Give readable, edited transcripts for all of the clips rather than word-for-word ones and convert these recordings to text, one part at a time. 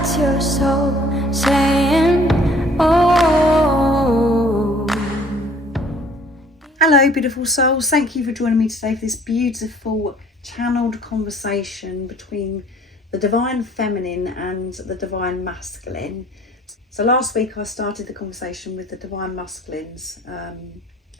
That's your soul saying, oh. Hello beautiful souls, thank you for joining me today for this beautiful channeled conversation between the divine feminine and the divine masculine. So last week I started the conversation with the divine masculines,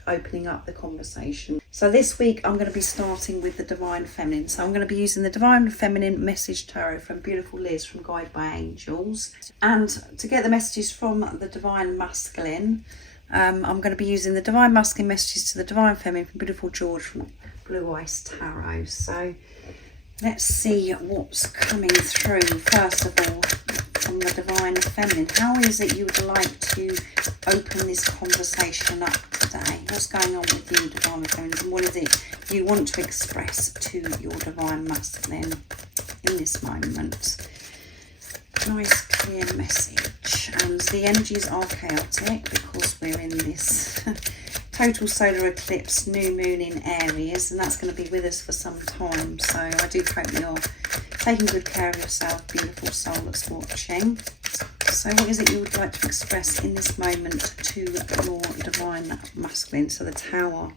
opening up the conversation. So this week I'm going to be starting with the divine feminine. So I'm going to be using the divine feminine message tarot from beautiful Liz from Guided by Angels. And to get the messages from the divine masculine, I'm going to be using the divine masculine messages to the divine feminine from beautiful George from Blue Ice Tarot. So let's see what's coming through. First of all, from the divine feminine, how is it you would like to open this conversation up today? What's going on with you, divine feminine, and what is it you want to express to your divine masculine in this moment? Nice clear message. And the energies are chaotic because we're in this total solar eclipse, new moon in Aries, and that's going to be with us for some time. So I do hope you're taking good care of yourself, beautiful soul that's watching. So what is it you would like to express in this moment to your divine masculine? So the Tower.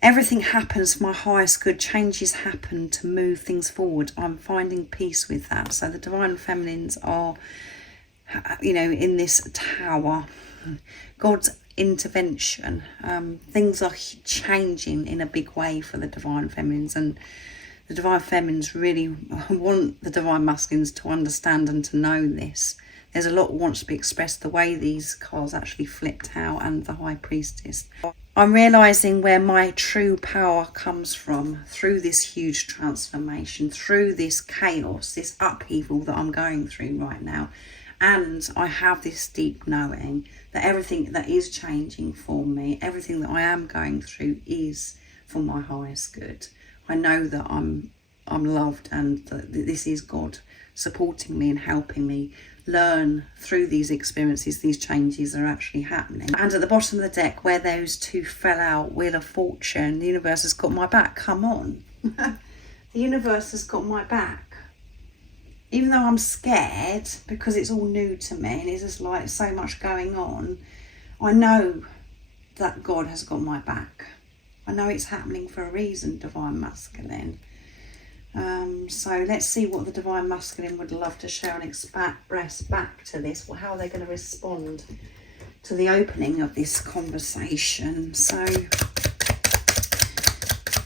Everything happens for my highest good. Changes happen to move things forward. I'm finding peace with that. So the divine feminines are, you know, in this Tower. God's intervention. Things are changing in a big way for the divine feminines, and the divine feminines really want the divine masculines to understand and to know this. There's a lot that wants to be expressed the way these cards actually flipped out, and the High Priestess. I'm realising where my true power comes from through this huge transformation, through this chaos, this upheaval that I'm going through right now. And I have this deep knowing that everything that is changing for me, everything that I am going through is for my highest good. I know that I'm loved, and that this is God supporting me and helping me learn through these experiences. These changes are actually happening. And at the bottom of the deck, where those two fell out, Wheel of Fortune, the universe has got my back. Come on. The universe has got my back. Even though I'm scared because it's all new to me and it's just like so much going on, I know that God has got my back. I know it's happening for a reason, divine masculine. So let's see what the divine masculine would love to share and express back to this. Well, how are they going to respond to the opening of this conversation? So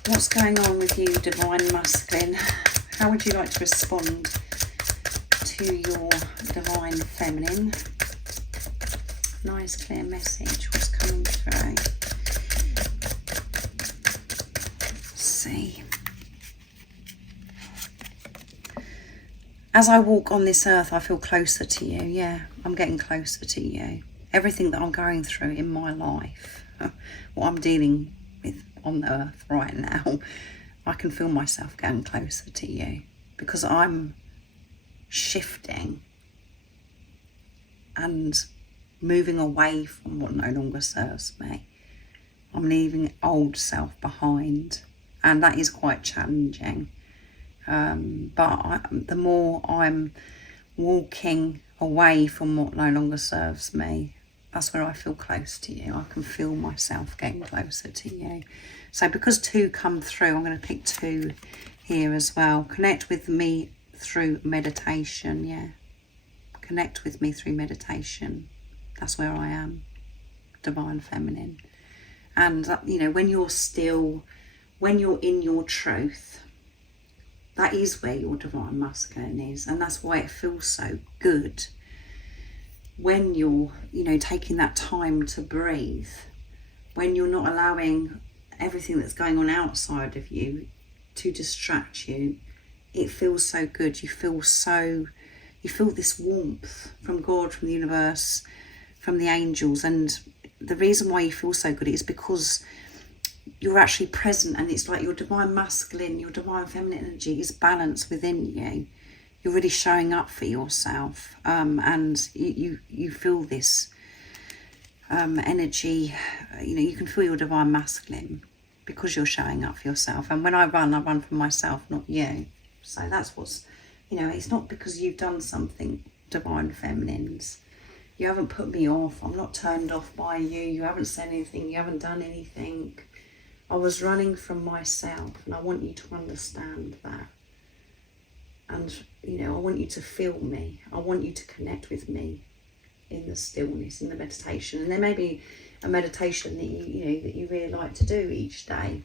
what's going on with you, divine masculine? How would you like to respond to your divine feminine? Nice clear message. What's coming through? Let's see. As I walk on this earth, I feel closer to you. Yeah, I'm getting closer to you. Everything that I'm going through in my life, what I'm dealing with on the earth right now, I can feel myself getting closer to you because I'm shifting and moving away from what no longer serves me. I'm leaving old self behind, and that is quite challenging. But the more I'm walking away from what no longer serves me, that's where I feel close to you. I can feel myself getting closer to you. So because two come through, I'm going to pick two here as well. Connect with me through meditation. Yeah, connect with me through meditation. That's where I am, divine feminine. And you know, when you're still, when you're in your truth, that is where your divine masculine is, and that's why it feels so good when you're, you know, taking that time to breathe, when you're not allowing everything that's going on outside of you to distract you. It feels so good. You feel this warmth from God, from the universe, from the angels. And the reason why you feel so good is because you're actually present, and it's like your divine masculine, your divine feminine energy is balanced within you. You're really showing up for yourself, and you feel this energy. You know, you can feel your divine masculine because you're showing up for yourself. And when I run for myself, not you. So that's what's You know, it's not because you've done something, divine feminines. You haven't put me off. I'm not turned off by you. You haven't said anything. You haven't done anything. I was running from myself, and I want you to understand that. And, you know, I want you to feel me. I want you to connect with me in the stillness, in the meditation. And there may be a meditation that that you really like to do each day.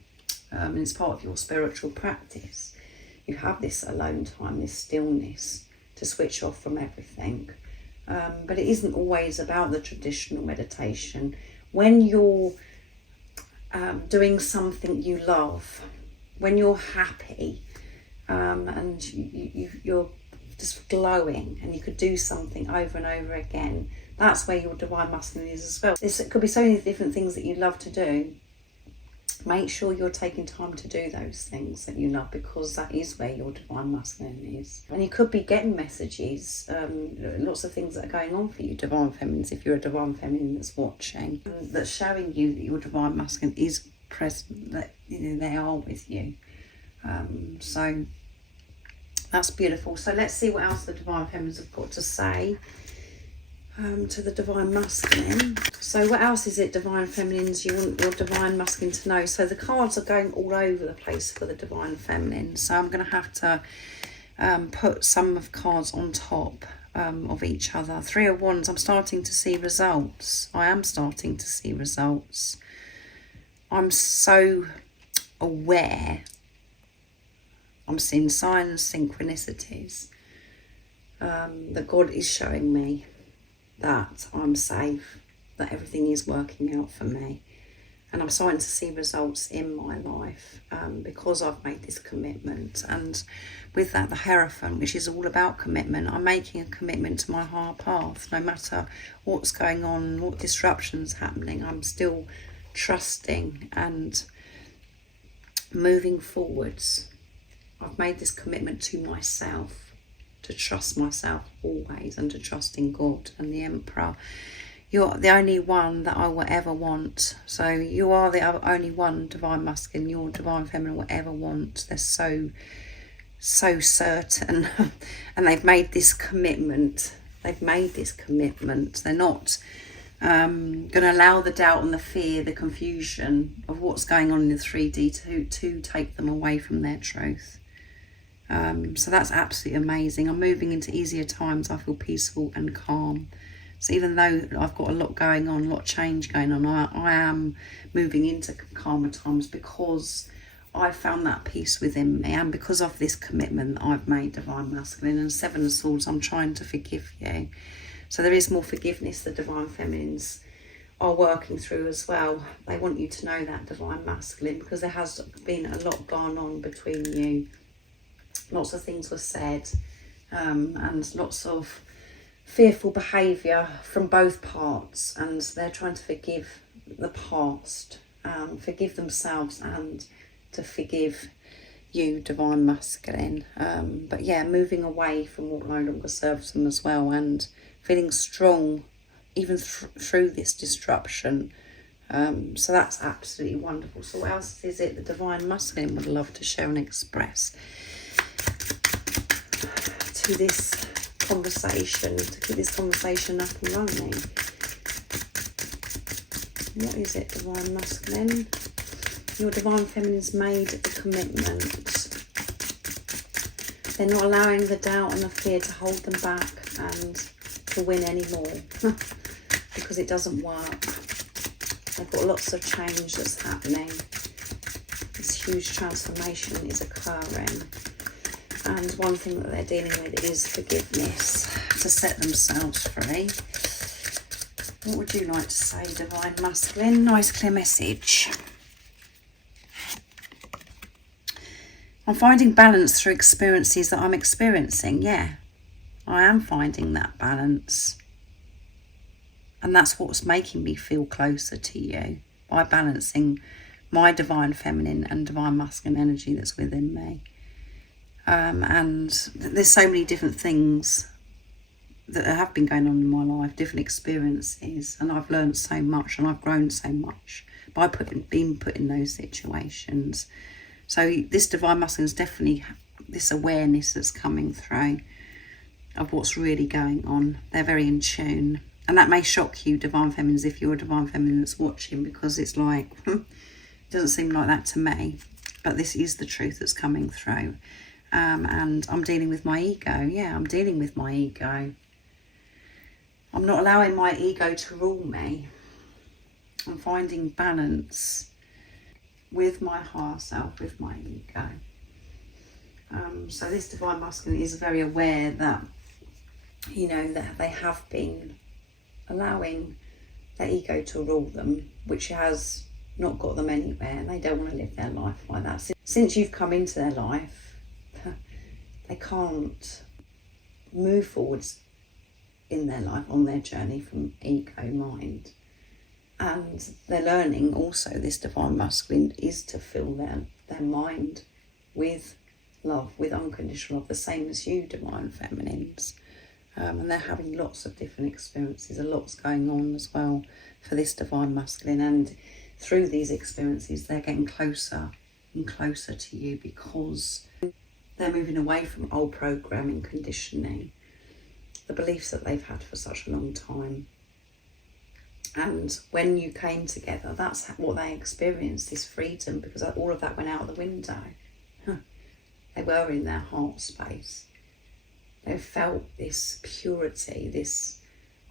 And it's part of your spiritual practice. You have this alone time, this stillness to switch off from everything. But it isn't always about the traditional meditation. When you're doing something you love, when you're happy, and you're just glowing, and you could do something over and over again, that's where your divine masculine is as well. It could be so many different things that you love to do. Make sure you're taking time to do those things that you love, because that is where your divine masculine is. And you could be getting messages, lots of things that are going on for you, divine feminines, if you're a divine feminine that's watching, that's showing you that your divine masculine is present, that they are with you. So that's beautiful. So let's see what else the divine feminines have got to say to the divine masculine. So what else is it, divine feminines, you want your divine masculine to know? So the cards are going all over the place for the divine feminine. So I'm going to have to put some of cards on top of each other. Three of Wands, I'm starting to see results. I am starting to see results. I'm so aware. I'm seeing signs, synchronicities that God is showing me that I'm safe, that everything is working out for me. And I'm starting to see results in my life because I've made this commitment. And with that, the Hierophant, which is all about commitment. I'm making a commitment to my higher path. No matter what's going on, what disruption's happening, I'm still trusting and moving forwards. I've made this commitment to myself, to trust myself always, and to trust in God and the Emperor. You're the only one that I will ever want. So you are the only one, divine masculine, your divine feminine will ever want. They're so certain. And they've made this commitment. They've made this commitment. They're not going to allow the doubt and the fear, the confusion of what's going on in the 3D to take them away from their truth. So that's absolutely amazing. I'm moving into easier times. I feel peaceful and calm. So even though I've got a lot going on, a lot of change going on, I am moving into calmer times because I found that peace within me, and because of this commitment that I've made, divine masculine. And Seven of Swords, I'm trying to forgive you. So there is more forgiveness the divine feminines are working through as well. They want you to know that, divine masculine, because there has been a lot gone on between you. Lots of things were said, and lots of fearful behaviour from both parts, and they're trying to forgive the past, forgive themselves, and to forgive you, divine masculine. But yeah, moving away from what no longer serves them as well, and feeling strong even through this disruption. So that's absolutely wonderful. So what else is it the divine masculine would love to share and express to this conversation, to keep this conversation up and running? What is it, divine masculine? Your divine feminine's made a commitment. They're not allowing the doubt and the fear to hold them back and to win anymore because it doesn't work. They've got lots of change that's happening. This huge transformation is occurring. And one thing that they're dealing with is forgiveness to set themselves free. What would you like to say, divine masculine? Nice clear message. I'm finding balance through experiences that I'm experiencing. Yeah, I am finding that balance. And that's what's making me feel closer to you, by balancing my divine feminine and divine masculine energy that's within me. And there's so many different things that have been going on in my life, different experiences, and I've learned so much and I've grown so much by being put in those situations. So this divine masculine has definitely this awareness that's coming through of what's really going on. They're very in tune. And that may shock you, Divine Feminines, if you're a Divine Feminine that's watching, because it's like, it doesn't seem like that to me. But this is the truth that's coming through. And I'm dealing with my ego. Yeah, I'm dealing with my ego. I'm not allowing my ego to rule me. I'm finding balance with my higher self, with my ego. So this Divine Masculine is very aware that, you know, that they have been allowing their ego to rule them, which has not got them anywhere, and they don't want to live their life like that. Since you've come into their life, they can't move forwards in their life on their journey from ego mind. And they're learning also, this Divine Masculine is to fill their mind with love, with unconditional love, the same as you, Divine Feminines. And they're having lots of different experiences. A lot's going on as well for this Divine Masculine. And through these experiences, they're getting closer and closer to you, because they're moving away from old programming, conditioning, the beliefs that they've had for such a long time. And when you came together, that's what they experienced, this freedom, because all of that went out of the window. They were in their heart space. They felt this purity, this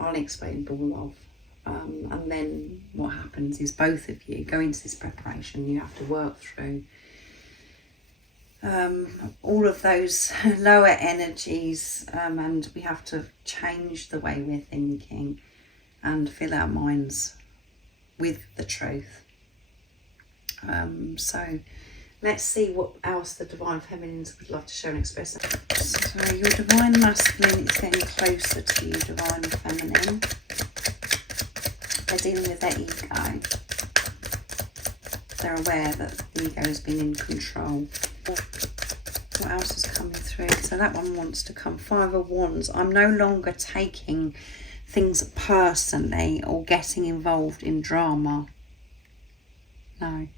unexplainable love. And then what happens is both of you go into this preparation. You have to work through all of those lower energies, and we have to change the way we're thinking and fill our minds with the truth. So let's see what else the Divine Feminines would love to share and express. So your Divine Masculine is getting closer to you, Divine Feminine. They're dealing with their ego. They're aware that the ego has been in control. What else is coming through? So that one wants to come. 5 of Wands. I'm no longer taking things personally or getting involved in drama. No.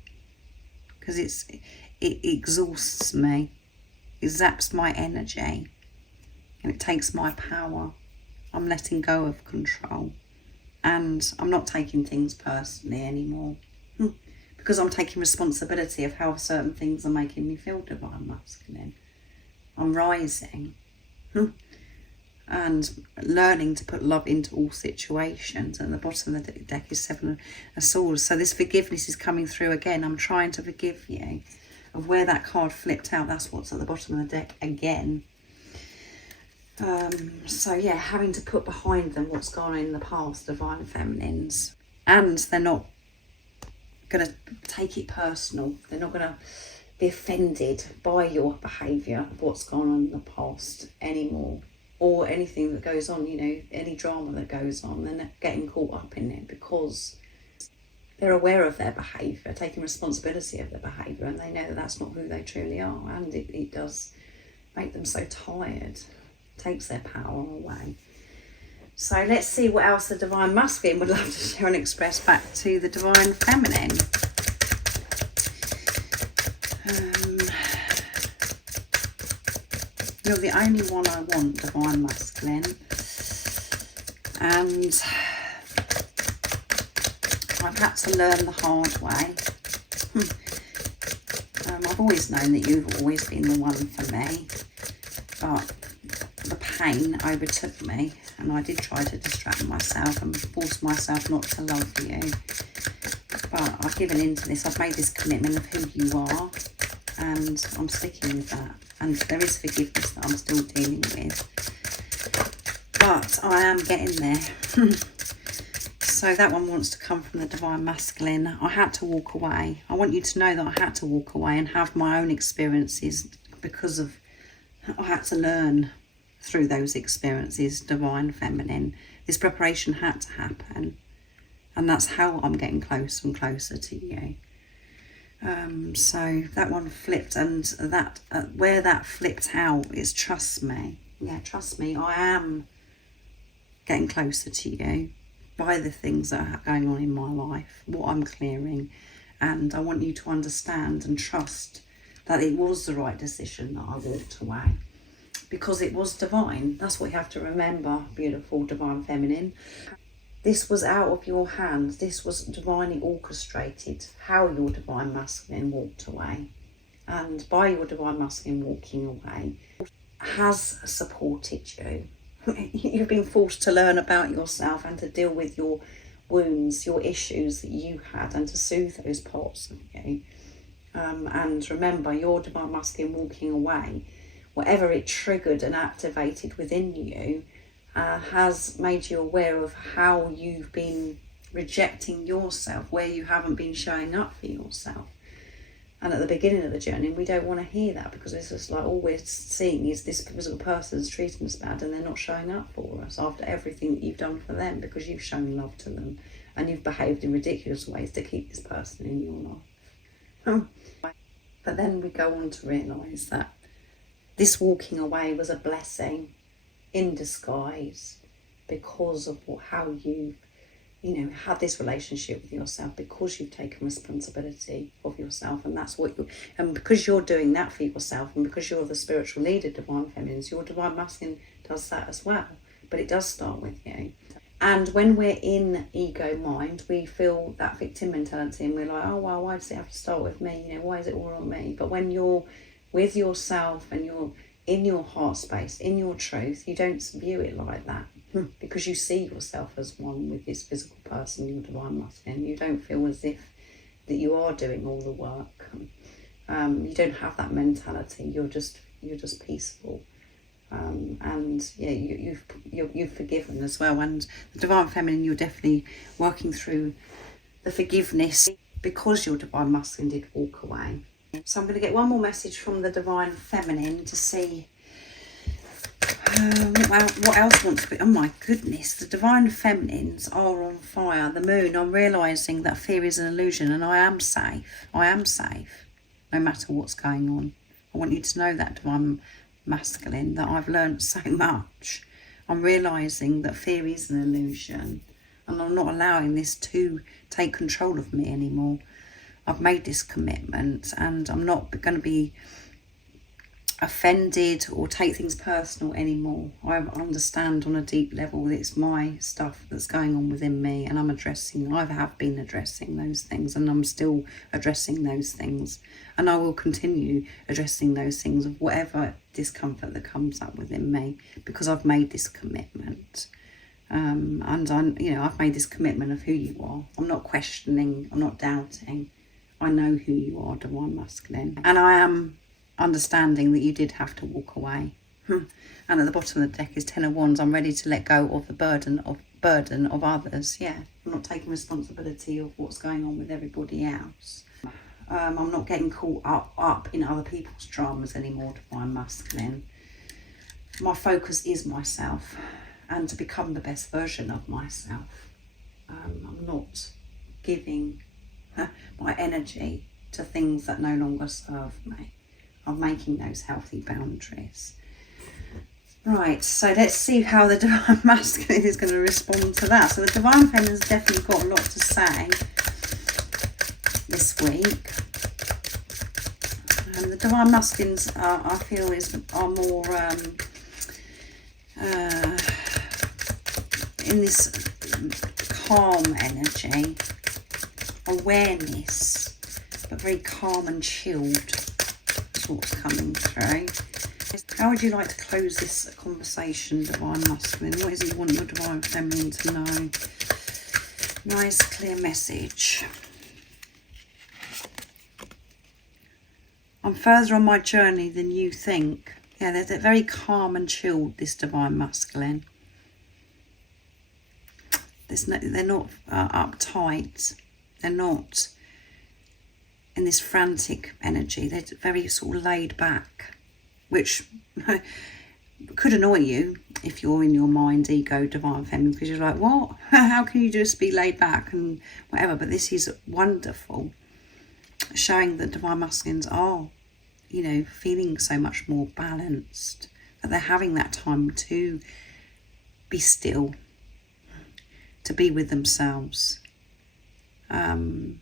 Because it exhausts me. It zaps my energy. And it takes my power. I'm letting go of control. And I'm not taking things personally anymore. Because I'm taking responsibility of how certain things are making me feel, Divine Masculine. I'm rising. And learning to put love into all situations. And at the bottom of the deck is 7 of Swords. So this forgiveness is coming through again. I'm trying to forgive you. Of where that card flipped out, that's what's at the bottom of the deck again. So yeah, having to put behind them what's gone on in the past, Divine Feminines. And they're not going to take it personal. They're not going to be offended by your behaviour of what's gone on in the past anymore. Or anything that goes on, you know, any drama that goes on. They're not getting caught up in it, because they're aware of their behaviour, taking responsibility of their behaviour, and they know that that's not who they truly are. And it does make them so tired. Takes their power away. So let's see what else the Divine Masculine would love to share and express back to the Divine Feminine. You're the only one I want, Divine Masculine. And I've had to learn the hard way. I've always known that you've always been the one for me. But the pain overtook me, and I did try to distract myself and force myself not to love you. But I've given in to this. I've made this commitment of who you are, and I'm sticking with that. And there is forgiveness that I'm still dealing with. But I am getting there. So that one wants to come from the Divine Masculine. I had to walk away. I want you to know that I had to walk away and have my own experiences, because of I had to learn through those experiences, Divine Feminine. This preparation had to happen, and that's how I'm getting closer and closer to you. So that one flipped, and that where that flipped out is trust me. Yeah, trust me, I am getting closer to you by the things that are going on in my life, what I'm clearing. And I want you to understand and trust that it was the right decision that I walked away, because it was divine. That's what you have to remember, beautiful divine feminine. This was out of your hands. This was divinely orchestrated, how your divine masculine walked away. And by your divine masculine walking away, has supported you. You've been forced to learn about yourself and to deal with your wounds, your issues that you had, and to soothe those parts of you. And remember, your divine masculine walking away, whatever it triggered and activated within you, has made you aware of how you've been rejecting yourself, where you haven't been showing up for yourself. And at the beginning of the journey, we don't want to hear that, because it's just like all we're seeing is this physical person's treating us bad and they're not showing up for us after everything that you've done for them, because you've shown love to them and you've behaved in ridiculous ways to keep this person in your life. But then we go on to realise that this walking away was a blessing in disguise, because of how you've had this relationship with yourself, because you've taken responsibility of yourself, and that's what and because you're doing that for yourself, and because you're the spiritual leader, divine feminines, your divine masculine does that as well. But it does start with you. And when we're in ego mind, we feel that victim mentality, and we're like, oh well, why does it have to start with me? Why is it all on me? But when you're with yourself and you're in your heart space, in your truth, you don't view it like that. Because you see yourself as one with this physical person, your divine masculine. You don't feel as if that you are doing all the work. You don't have that mentality. You're just peaceful, and yeah, you've forgiven as well. And the divine feminine, you're definitely working through the forgiveness, because your divine masculine did walk away. So I'm going to get one more message from the divine feminine to see what else wants to be. Oh my goodness, the divine feminines are on fire. The moon, I'm realising that fear is an illusion, and I am safe. I am safe, no matter what's going on. I want you to know that, divine masculine, that I've learned so much. I'm realising that fear is an illusion, and I'm not allowing this to take control of me anymore. I've made this commitment, and I'm not going to be offended or take things personal anymore. I understand on a deep level that it's my stuff that's going on within me, and I have been addressing those things, and I'm still addressing those things, and I will continue addressing those things of whatever discomfort that comes up within me, because I've made this commitment. And I've made this commitment of who you are. I'm not questioning, I'm not doubting. I know who you are, divine masculine, and I am understanding that you did have to walk away. And at the bottom of the deck is 10 of Wands. I'm ready to let go of the burden of others. Yeah, I'm not taking responsibility of what's going on with everybody else. I'm not getting caught up in other people's dramas anymore, divine masculine. My focus is myself, and to become the best version of myself. I'm not giving my energy to things that no longer serve me. I'm making those healthy boundaries. Right, so let's see how the divine masculine is going to respond to that. So the divine feminine's definitely got a lot to say this week. And the divine masculines, I feel, are more in this calm energy, awareness, but very calm and chilled is what's coming through. How would you like to close this conversation, divine masculine? What is it you want your divine feminine to know? Nice clear message. I'm further on my journey than you think. Yeah, they're very calm and chilled, this divine masculine. They're not uptight. They're not in this frantic energy. They're very sort of laid back, which could annoy you if you're in your mind, ego, divine feminine, because you're like, what? How can you just be laid back and whatever? But this is wonderful, showing that divine masculines are, feeling so much more balanced, that they're having that time to be still, to be with themselves, and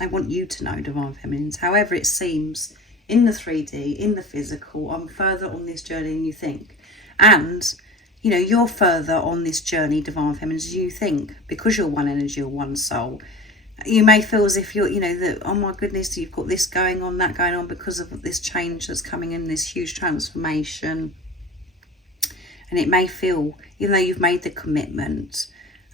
They want you to know, Divine Feminines. However it seems in the 3D, in the physical, I'm further on this journey than you think. And, you know, you're further on this journey, Divine Feminines, as you think. Because you're one energy or one soul. You may feel as if you're, you know, that, oh my goodness, you've got this going on, that going on because of this change that's coming in, this huge transformation. And it may feel, even though you've made the commitment,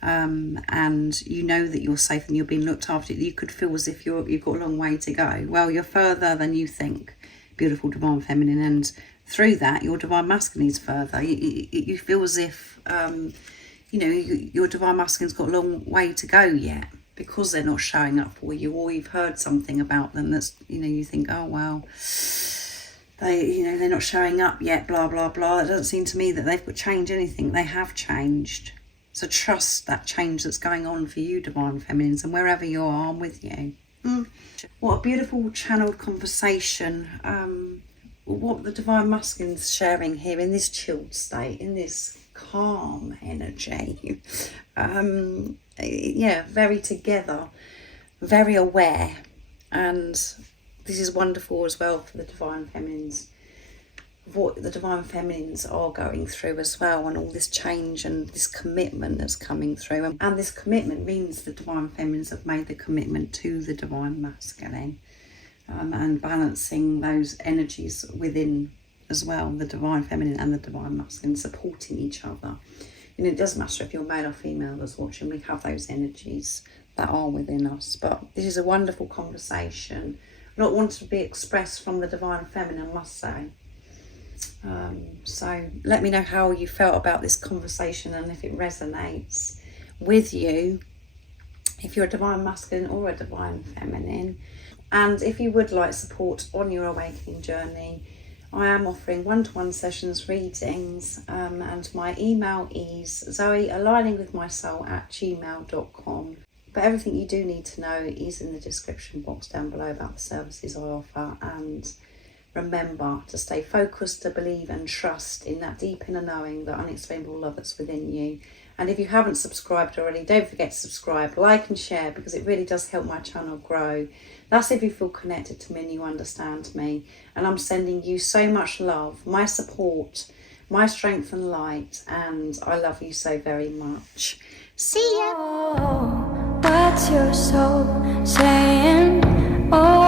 and you know that you're safe and you're being looked after, you could feel as if you've got a long way to go. Well, you're further than you think, beautiful Divine Feminine, and through that, your Divine Masculine is further. You feel as if, you know, your Divine Masculine's got a long way to go yet, because they're not showing up for you, or you've heard something about them that's, you know, you think, oh well, they, you know, they're not showing up yet, blah blah blah. It doesn't seem to me that they've got changed anything. They have changed. So trust that change that's going on for you, Divine Feminines, and wherever you are, I'm with you. What a beautiful channeled conversation. What the Divine Masculine's sharing here in this chilled state, in this calm energy. Yeah, very together, very aware, and this is wonderful as well for the Divine Feminines, what the Divine Feminines are going through as well, and all this change and this commitment that's coming through. And this commitment means the Divine Feminines have made the commitment to the Divine Masculine, and balancing those energies within as well, the Divine Feminine and the Divine Masculine, supporting each other. You know, it doesn't matter if you're male or female that's watching, we have those energies that are within us. But this is a wonderful conversation. A lot wanted to be expressed from the Divine Feminine, I must say. So let me know how you felt about this conversation and if it resonates with you, if you're a Divine Masculine or a Divine Feminine. And if you would like support on your awakening journey, I am offering one-to-one sessions, readings, and my email is zoealigningwithmysoul@gmail.com. But everything you do need to know is in the description box down below about the services I offer. And remember to stay focused, to believe and trust in that deep inner knowing, the unexplainable love that's within you. And if you haven't subscribed already, don't forget to subscribe, like and share, because it really does help my channel grow. That's if you feel connected to me and you understand me. And I'm sending you so much love, my support, my strength and light, and I love you so very much. See ya! Oh, what's your soul saying? Oh.